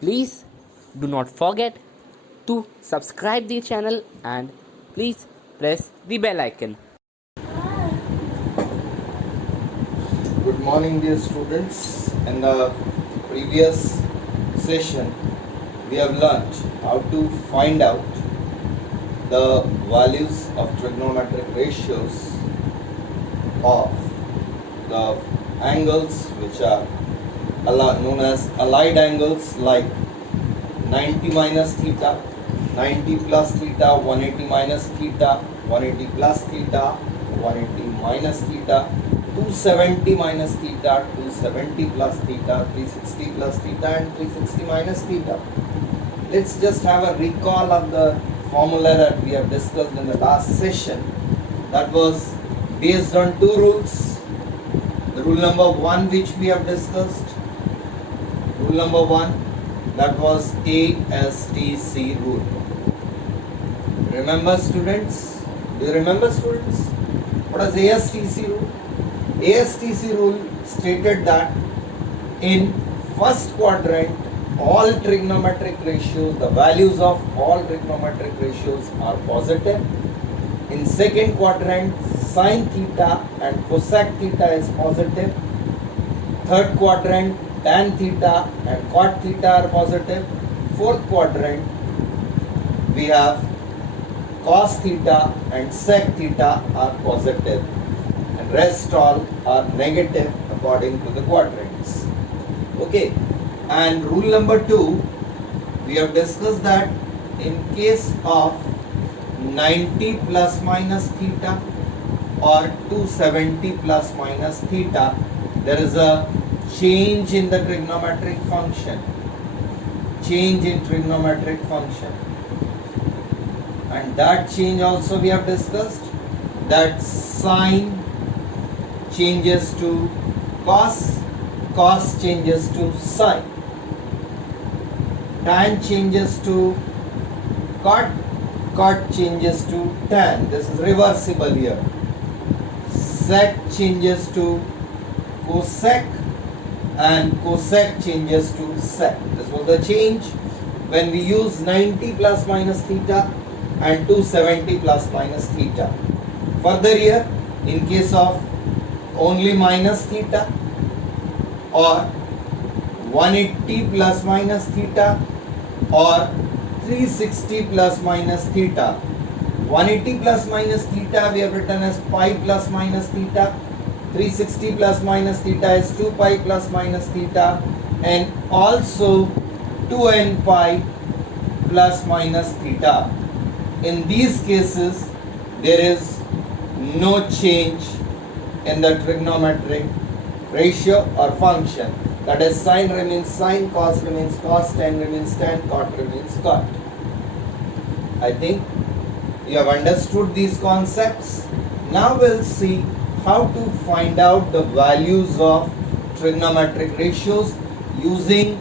Please do not forget to subscribe the channel and please press the bell icon. Good morning, dear students. In the previous session, we have learnt how to find out the values of trigonometric ratios of the angles which are known as allied angles, like 90 minus theta, 90 plus theta, 180 minus theta, 180 plus theta, 180 minus theta, 270 minus theta, 270 plus theta, 360 plus theta and 360 minus theta. Let's just have a recall of the formula that we have discussed in the last session. That was based on two rules. The rule number 1 which we have discussed, rule number 1, that was ASTC rule. Remember, students? Do you remember, students? What is ASTC rule? ASTC rule stated that in first quadrant all trigonometric ratios, the values of all trigonometric ratios are positive. In second quadrant, sin theta and cosec theta is positive. Third quadrant, tan theta and cot theta are positive. Fourth quadrant, we have cos theta and sec theta are positive, and rest all are negative according to the quadrants. Okay, and rule number 2, we have discussed that in case of 90 plus minus theta or 270 plus minus theta, there is a change in the trigonometric function. Change in trigonometric function. And that change also we have discussed, that sine changes to cos, cos changes to sine, tan changes to cot, cot changes to tan. This is reversible here. Sec changes to cosec and cosec changes to sec. This was the change when we use 90 plus minus theta and 270 plus minus theta. Further here, in case of only minus theta or 180 plus minus theta or 360 plus minus theta. 180 plus minus theta we have written as pi plus minus theta. 360 plus minus theta is 2 pi plus minus theta, and also 2n pi plus minus theta. In these cases, there is no change in the trigonometric ratio or function. That is, sine remains sine, cos remains cos, tan remains tan, cot remains cot. I think you have understood these concepts. Now we'll see how to find out the values of trigonometric ratios using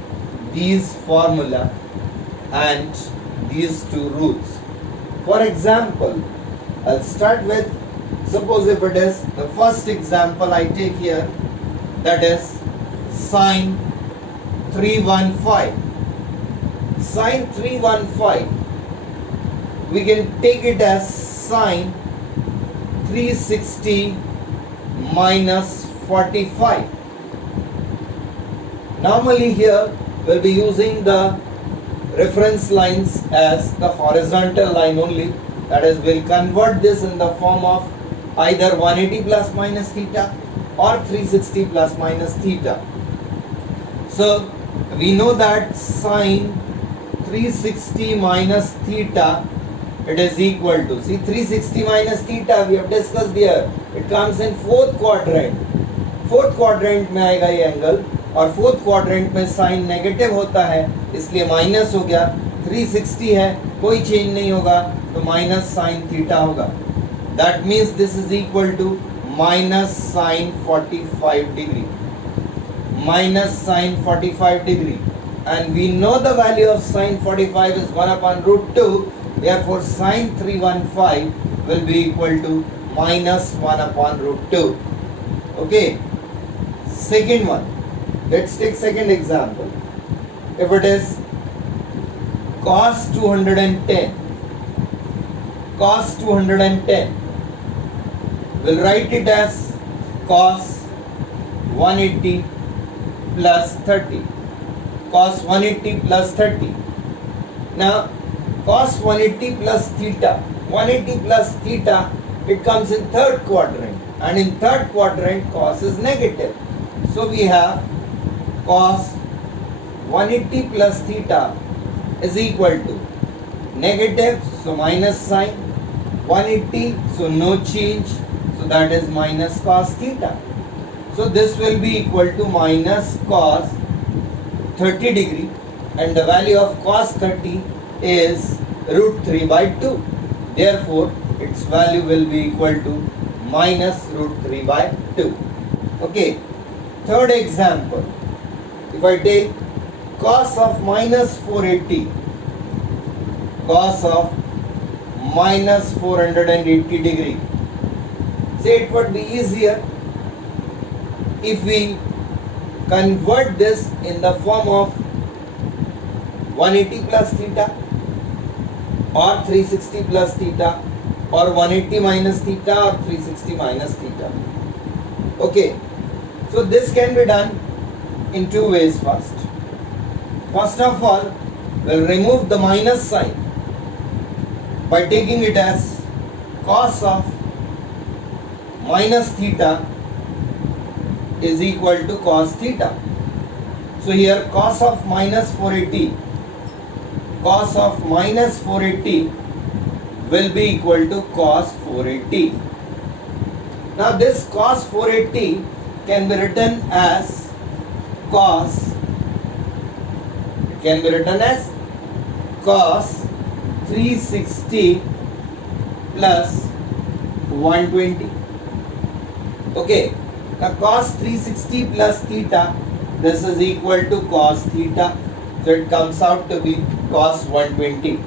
these formula and these two rules. For example, I'll start with, suppose if it is the first example I take here, that is sine 315. Sine 315, we can take it as sine 360 minus 45. Normally here we'll be using the reference lines as the horizontal line only. That is, we'll convert this in the form of either 180 plus minus theta or 360 plus minus theta. So we know that sine 360 minus theta, it is equal to, see, 360 minus theta we have discussed here, it comes in fourth quadrant. Fourth quadrant में आएगा ये angle, और fourth quadrant में sign negative होता है इसलिए minus हो गया. 360 है, कोई चेंज नहीं होगा तो माइनस साइन थीटा होगा. That means this is equal to minus sine 45 degree. Minus sine 45 degree. And we know the value of sine 45 is 1 upon root 2. Therefore, sine 315 will be equal to minus 1 upon root 2. Okay. Second one. Let's take second example. If it is cos 210. Cos 210. We'll write it as cos 180 plus 30. Cos 180 plus 30. Now, cos 180 plus theta. 180 plus theta, it comes in third quadrant. And in third quadrant, cos is negative. So we have cos 180 plus theta is equal to negative, so minus sign, 180, so no change, so that is minus cos theta. So this will be equal to minus cos 30 degree, and the value of cos 30 is root 3 by 2. Therefore, its value will be equal to minus root 3 by 2. Okay, third example. If I take cos of minus 480, cos of minus 480 degree, say it would be easier if we convert this in the form of 180 plus theta or 360 plus theta or 180 minus theta or 360 minus theta. Okay, so this can be done in two ways first. First of all, we'll remove the minus sign by taking it as cos of minus theta is equal to cos theta. So here cos of minus 480, cos of minus 480 will be equal to cos 480. Now this cos 480 can be written as cos, it can be written as cos 360 plus 120. Okay, now cos 360 plus theta, this is equal to cos theta, so it comes out to be cos 120.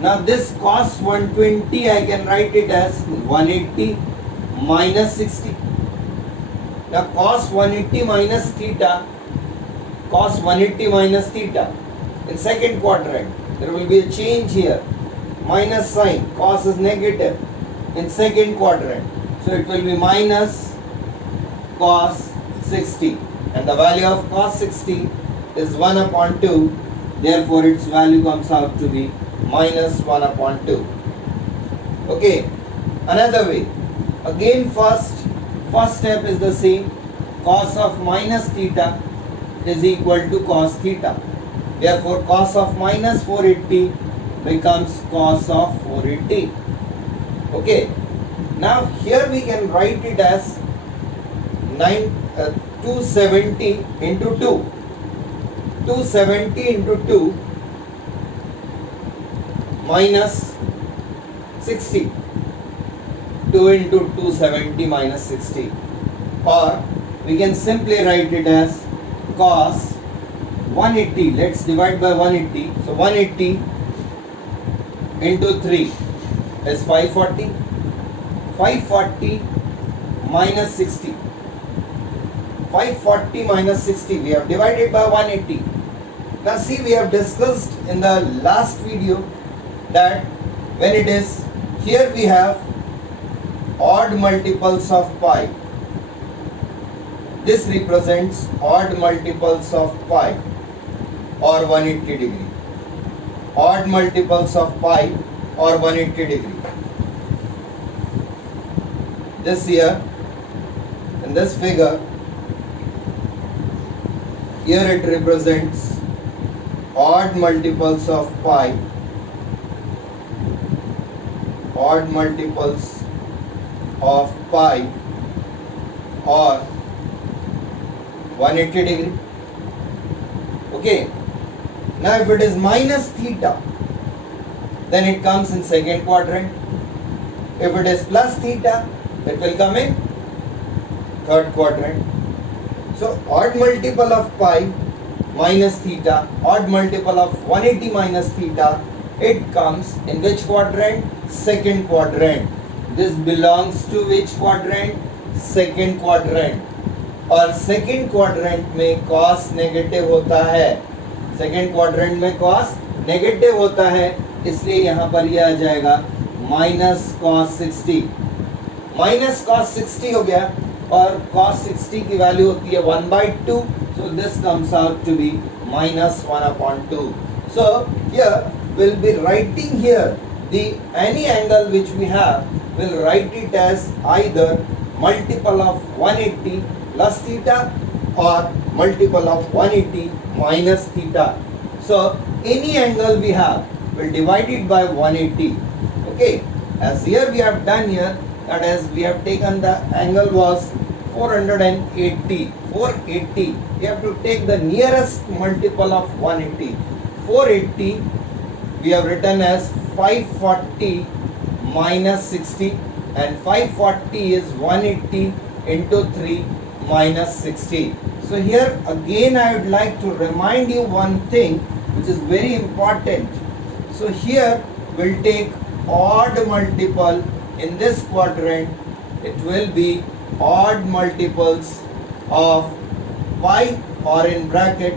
Now this cos 120 I can write it as 180 minus 60. Now cos 180 minus theta, cos 180 minus theta, in second quadrant there will be a change here, minus sign, cos is negative in second quadrant, so it will be minus cos 60, and the value of cos 60 is 1 upon 2, therefore its value comes out to be minus 1 upon 2. Okay, another way, again first step is the same, cos of minus theta is equal to cos theta, therefore cos of minus 480 becomes cos of 480. Okay, now here we can write it as 270 into 2. 270 into 2 minus 60. 2 into 270 minus 60. Or we can simply write it as cos 180. Let's divide by 180. So 180 into 3 is 540. 540 minus 60. 540 minus 60, we have divided by 180. Now see, we have discussed in the last video that when it is, here we have odd multiples of pi. This represents odd multiples of pi or 180 degree. Odd multiples of pi or 180 degree. This here, in this figure, here it represents odd multiples of pi, odd multiples of pi or 180 degree. Okay, now if it is minus theta, then it comes in second quadrant. If it is plus theta, it will come in third quadrant. So odd multiple of pi minus theta, odd multiple of 180 minus theta, it comes in which quadrant? Second quadrant. This belongs to which quadrant? Second quadrant. और second quadrant में cos negative होता है, second quadrant में cos negative होता है, इसलिए यहाँ पर यह आ जाएगा माइनस कॉस 60। माइनस कॉस 60 हो गया और कॉस 60 की वैल्यू होती है 1/2, so this comes out to be minus 1/2. So here we'll be writing here the any angle which we have, we'll write it as either multiple of 180 plus theta or multiple of 180 minus theta. So any angle we have, we'll divide it by 180. Okay, as here we have done here, that is we have taken the angle was 480. 480. We have to take the nearest multiple of 180. 480 we have written as 540 minus 60, and 540 is 180 into 3 minus 60. So here again I would like to remind you one thing which is very important. So here we'll take odd multiple in this quadrant. It will be odd multiples of pi, or in bracket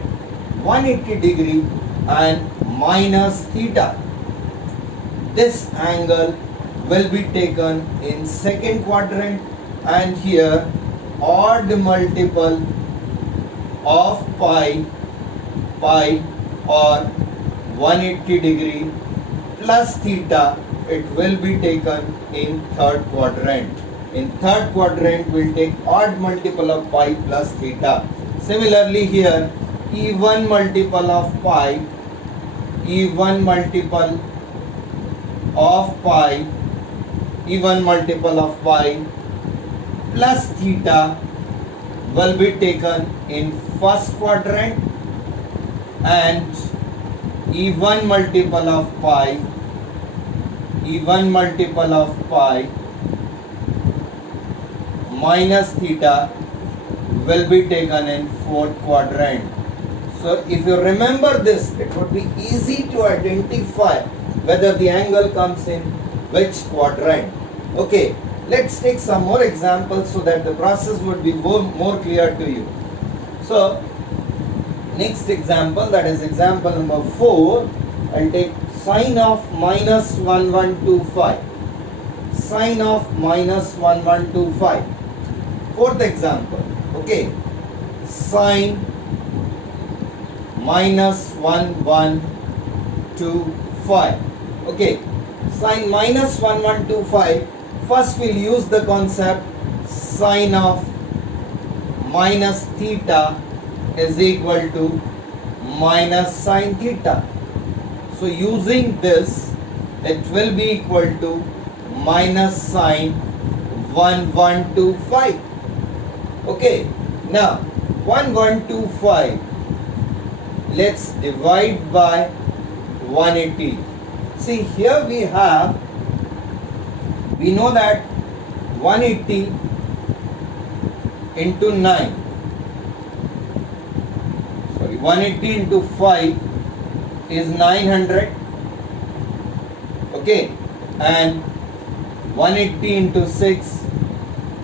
180 degree and minus theta. This angle will be taken in second quadrant, and here odd multiple of pi or 180 degree plus theta, it will be taken in third quadrant. In third quadrant, we'll take odd multiple of pi plus theta. Similarly here, even multiple of pi, even multiple of pi, even multiple of pi plus theta will be taken in first quadrant, and even multiple of pi, even multiple of pi minus theta will be taken in fourth quadrant. So if you remember this, it would be easy to identify whether the angle comes in which quadrant. Okay, let's take some more examples so that the process would be more clear to you. So next example, that is example number 4, I'll take sine of minus 1125. Sine of minus 1125. Fourth example, okay, sine minus 1125. Okay, sine minus 1125. First we'll use the concept sine of minus theta is equal to minus sine theta. So using this, it will be equal to minus sine 1125. Okay, now 1125, let's divide by 180. See here we know that 180 into 9, sorry, 180 into 5 is 900. Okay, and 180 into 6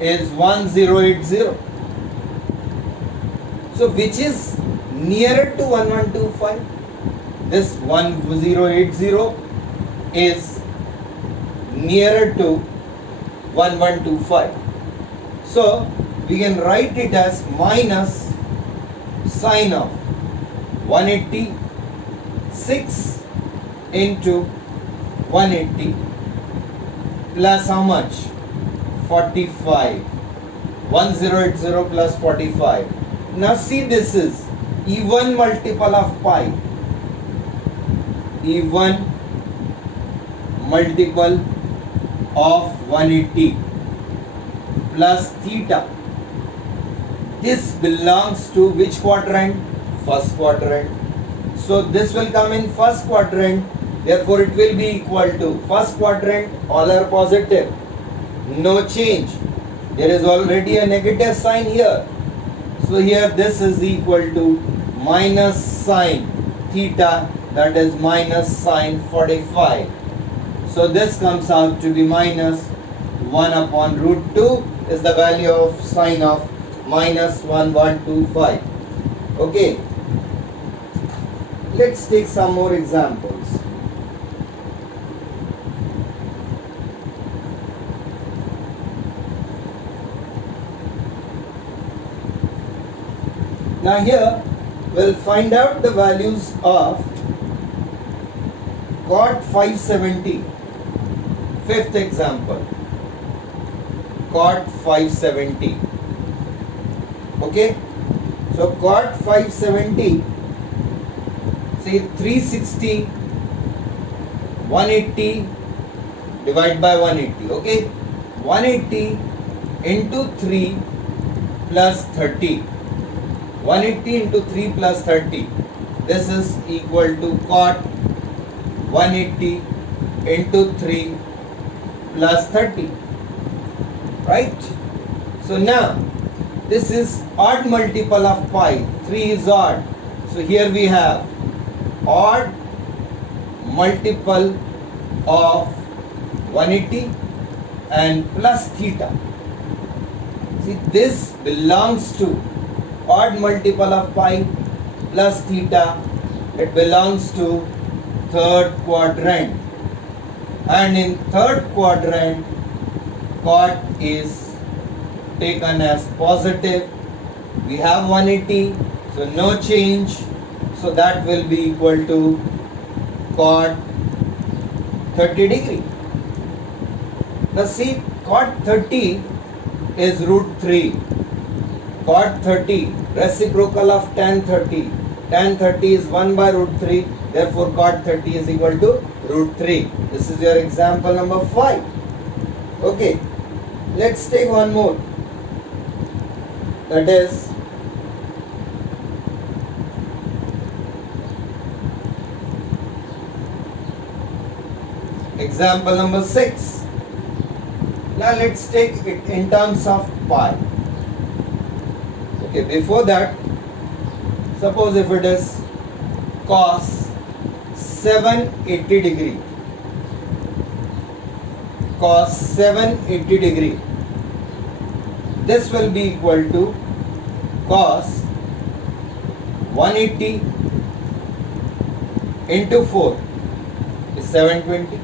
is 1080. So which is nearer to 1125? This 1080 is nearer to 1125. So we can write it as minus sine of 186 into 180 plus how much? 45. 1080 plus 45. Now see, this is even multiple of pi. Even multiple of 180 plus theta. This belongs to which quadrant? First quadrant. So this will come in first quadrant. Therefore it will be equal to first quadrant, all are positive. No change. There is already a negative sign here. So here this is equal to minus sine theta, that is minus sine 45. So this comes out to be minus 1 upon root 2 is the value of sine of minus 1125. Okay. let's take some more examples. Now here we'll find out the values of cot 570. Fifth example, cot 570. Okay, so cot 570, say 360, 180 divided by 180. Okay, 180 into 3 plus 30. 180 into 3 plus 30. This is equal to cot 180 into 3 plus 30. Right? So now this is odd multiple of pi. 3 is odd. So here we have odd multiple of 180 and plus theta. See, this belongs to odd multiple of pi plus theta. It belongs to third quadrant, and in third quadrant cot is taken as positive. We have 180, so no change, so that will be equal to cot 30 degree. Now see, cot 30 is root 3. Cot 30, reciprocal of tan 30. Tan 30 is 1 by root 3. Therefore, cot 30 is equal to root 3. This is your example number 5. Okay, let's take one more. That is example number 6. Now let's take it in terms of pi. Okay, before that, suppose if it is cos 780 degree, cos 780 degree, this will be equal to cos 180 into 4 is 720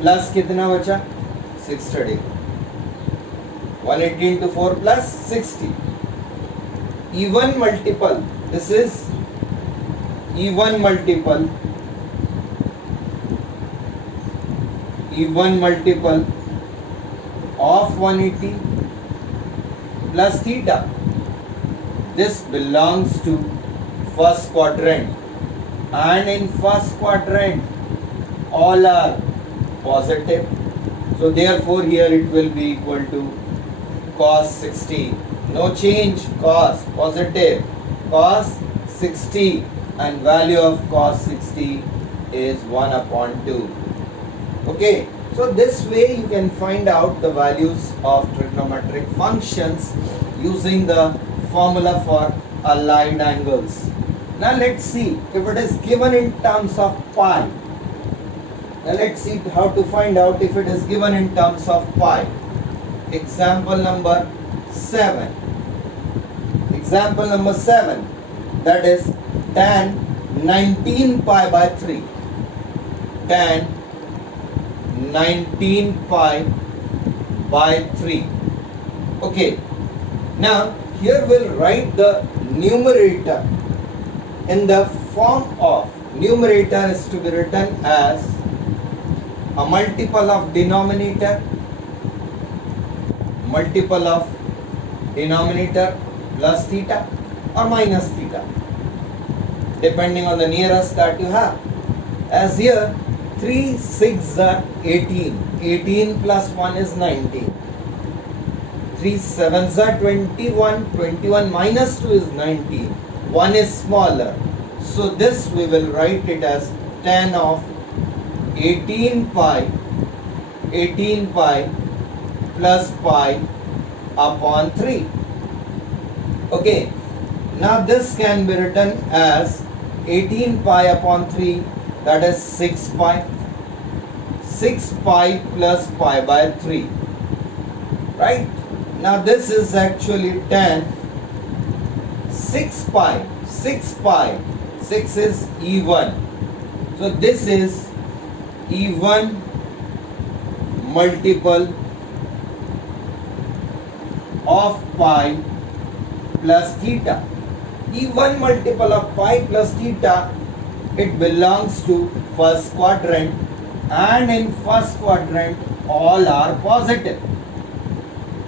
plus कितना बचा 630. 180 into 4 plus 60. Even multiple, this is even multiple of 180 plus theta. This belongs to first quadrant, and in first quadrant all are positive, so therefore here it will be equal to cos 60. No change, cos positive, cos 60, and value of cos 60 is 1 upon 2. Okay, so this way you can find out the values of trigonometric functions using the formula for allied angles. Now let's see if it is given in terms of pi. Now let's see how to find out if it is given in terms of pi. Example number 7. Example number 7, that is tan 19 pi by 3. Tan 19 pi by 3. Okay, now here we'll write the numerator in the form of, numerator is to be written as a multiple of denominator plus theta or minus theta, depending on the nearest that you have. As here 3 6 are 18, 18 plus 1 is 19, 3 7s are 21, 21 minus 2 is 19, 1 is smaller, so this we will write it as tan of 18 pi plus pi upon 3. Okay, now this can be written as 18 pi upon 3, that is 6 pi. 6 pi plus pi by 3. Right? Now this is actually tan 6 pi. 6 pi. 6 is E1. So this is E1 multiple of pi plus theta. E1 multiple of pi plus theta, it belongs to first quadrant, and in first quadrant all are positive.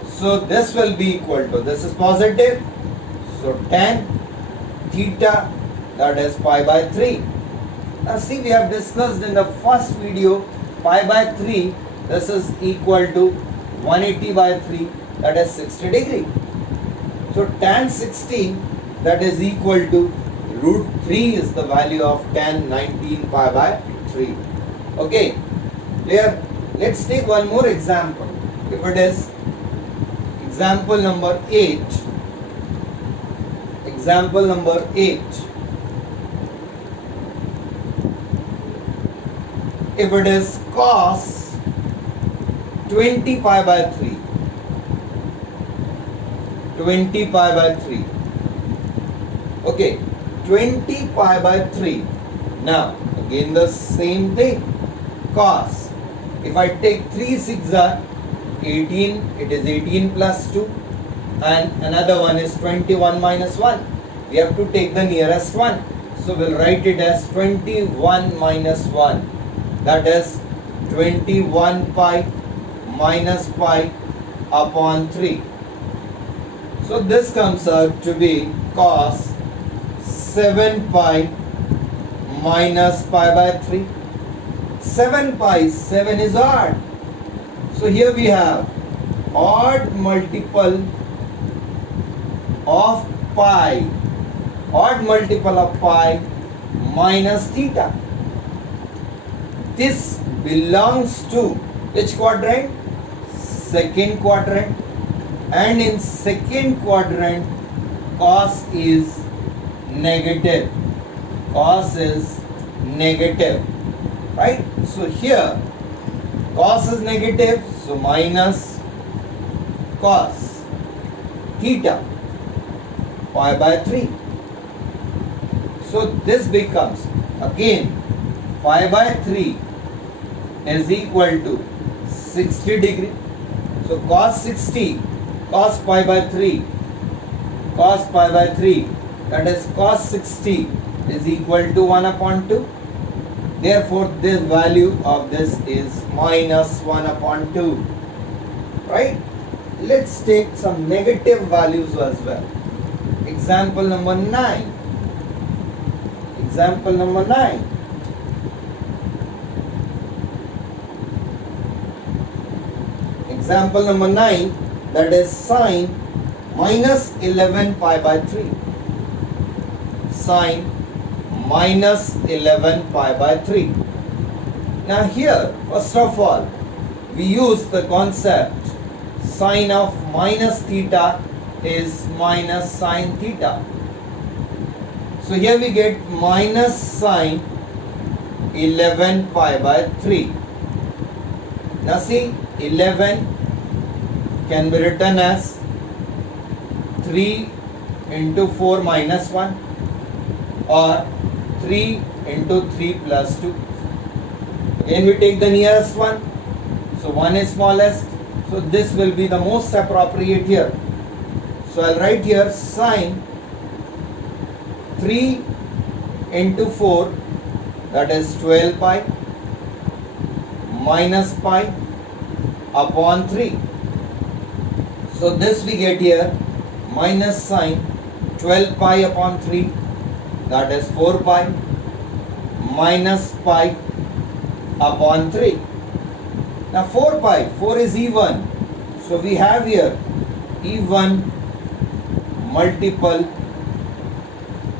So this will be equal to, this is positive, so tan theta, that is pi by 3. Now see, we have discussed in the first video, pi by 3, this is equal to 180 by 3, that is 60 degree. So tan 60, that is equal to root 3 is the value of tan 19 pi by 3. Okay, clear? Let's take one more example. If it is example number 8, example number 8. If it is cos 20 pi by 3, 20 pi by 3. Okay, 20 pi by 3. Now, again the same thing. Cos. If I take 3 6 are 18, it is 18 plus 2. And another one is 21 minus 1. We have to take the nearest one. So we'll write it as 21 minus 1. That is 21 pi minus pi upon 3. So this comes out to be cos 7 pi minus pi by 3. 7 pi, 7 is odd. So here we have odd multiple of pi, odd multiple of pi minus theta. This belongs to which quadrant? Second quadrant. And in second quadrant, cos is negative. Cos is negative. Right? So here, cos is negative, so minus cos theta pi by 3. So this becomes, again, pi by 3 is equal to 60 degree. So cos 60, cos pi by 3, cos pi by 3, that is cos 60 is equal to 1 upon 2. Therefore, the value of this is minus 1 upon 2. Right? Let's take some negative values as well. Example number 9. Example number 9. Example number 9, that is sine minus 11 pi by 3. Sine minus 11 pi by 3. Now here, first of all, we use the concept sine of minus theta is minus sine theta. So here we get minus sine 11 pi by 3. Now see, 11 can be written as 3 into 4 minus 1 or 3 into 3 plus 2. Again we take the nearest one. So 1 is smallest. So this will be the most appropriate here. So I'll write here sine 3 into 4, that is 12 pi minus pi upon 3. So this we get here minus sine 12 pi upon 3, that is 4 pi minus pi upon 3. Now 4 pi, 4 is even. So we have here even multiple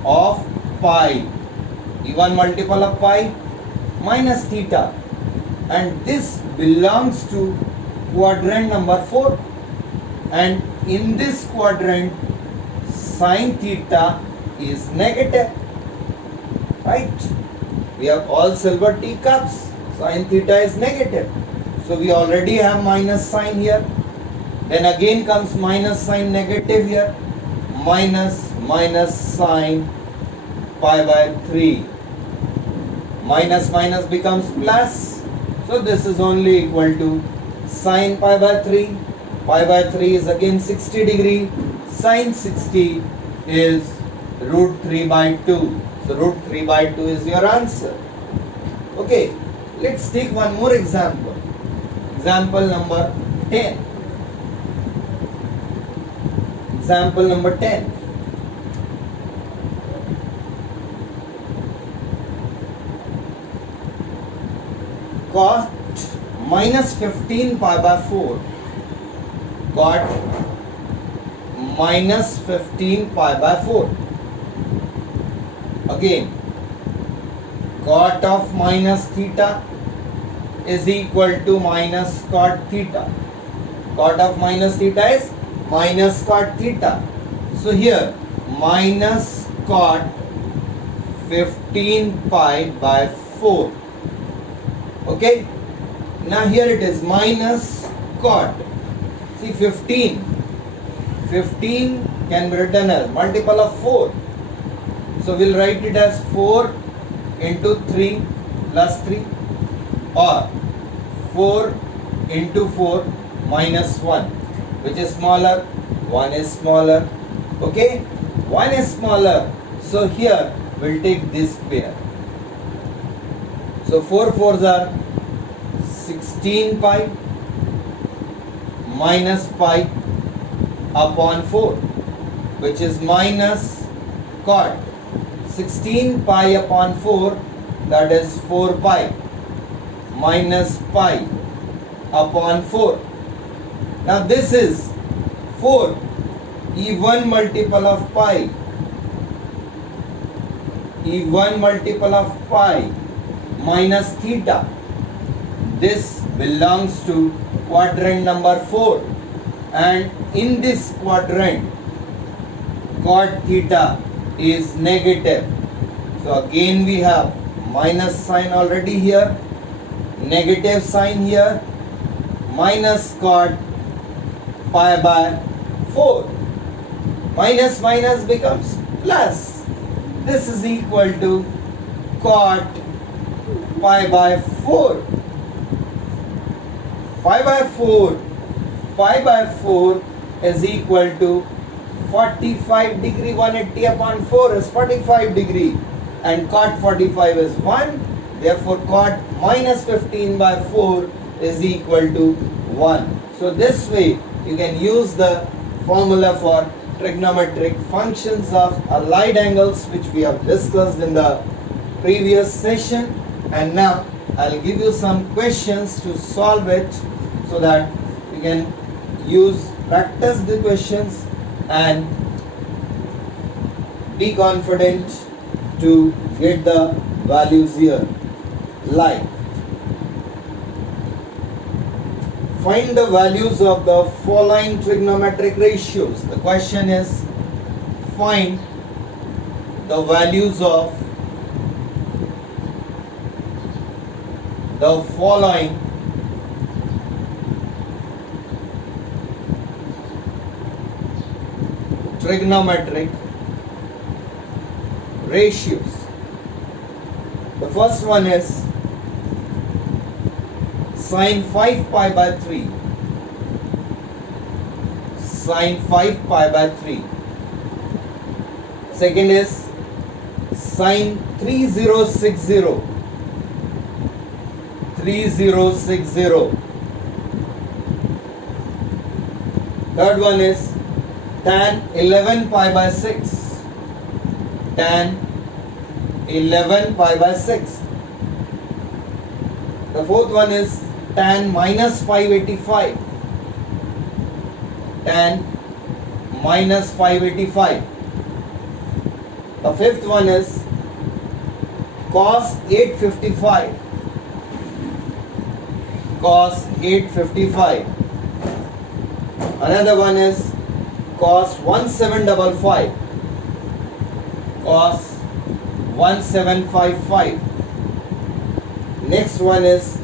of pi, even multiple of pi minus theta, and this belongs to quadrant number 4, and in this quadrant sine theta is negative. Right? We have all silver teacups. Sine theta is negative. So we already have minus sign here. Then again comes minus sign negative here. Minus sine pi by 3. Minus minus becomes plus. So this is only equal to sine pi by 3. Pi by 3 is again 60 degree. Sine 60 is root 3 by 2. So root 3 by 2 is your answer. Okay, let's take one more example. Example number 10. Example number 10. Cot minus 15 pi by 4. Cot minus 15 pi by 4. Again, cot of minus theta is equal to minus cot theta. Cot of minus theta is minus cot theta. So here minus cot 15 pi by 4. Okay. Now here it is minus cot. See 15. 15 can be written as multiple of 4. So we'll write it as 4 into 3 plus 3, or 4 into 4 minus 1. Which is smaller? 1 is smaller. Okay? 1 is smaller. So here we'll take this pair. So 4 4s are 16 pi minus pi upon 4, which is minus cot 16 pi upon 4, that is 4 pi minus pi upon 4. Now this is 4 even multiple of pi, even multiple of pi minus theta. This belongs to quadrant number 4, and in this quadrant cot theta is negative. So again we have minus sign already here, negative sign here, minus cot pi by 4. Minus minus becomes plus. This is equal to cot pi by 4. Pi by 4. Pi by 4 is equal to 45 degree. 180 upon 4 is 45 degree, and cot 45 is 1. Therefore cot minus 15 by 4 is equal to 1. So this way you can use the formula for trigonometric functions of allied angles, which we have discussed in the previous session. And now I'll give you some questions to solve it, so that you can practice the questions and be confident to get the values here. Like, find the values of the following trigonometric ratios. The question is, find the values of the following trigonometric ratios. The first one is sine 5 pi by 3. Sine 5 pi by 3. Second is sine 3060. 3060. Third one is tan 11 pi by 6. Tan 11 pi by 6. The fourth one is tan minus 585. Tan minus 585. The fifth one is cos 855. Cos 855. Another one is cos 1755. Cos 1755. Next one is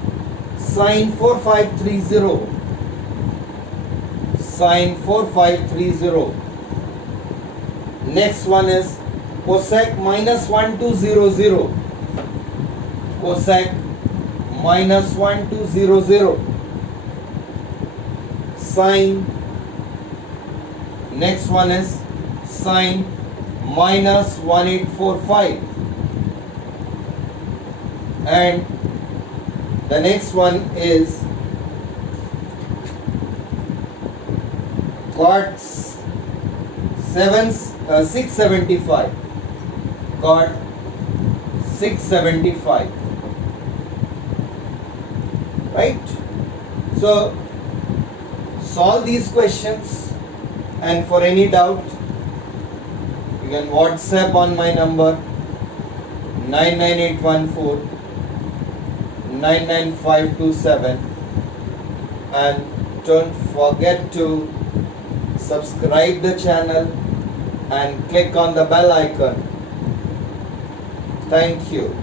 sine 4530. Sine 4530. Next one is cosec minus 1200, cosec minus 1200, sine, next one is sine minus 1845, and the next one is cot 675, cot 675, right? So solve these questions, and for any doubt you can WhatsApp on my number 99814 99527, and don't forget to subscribe the channel and click on the bell icon. Thank you.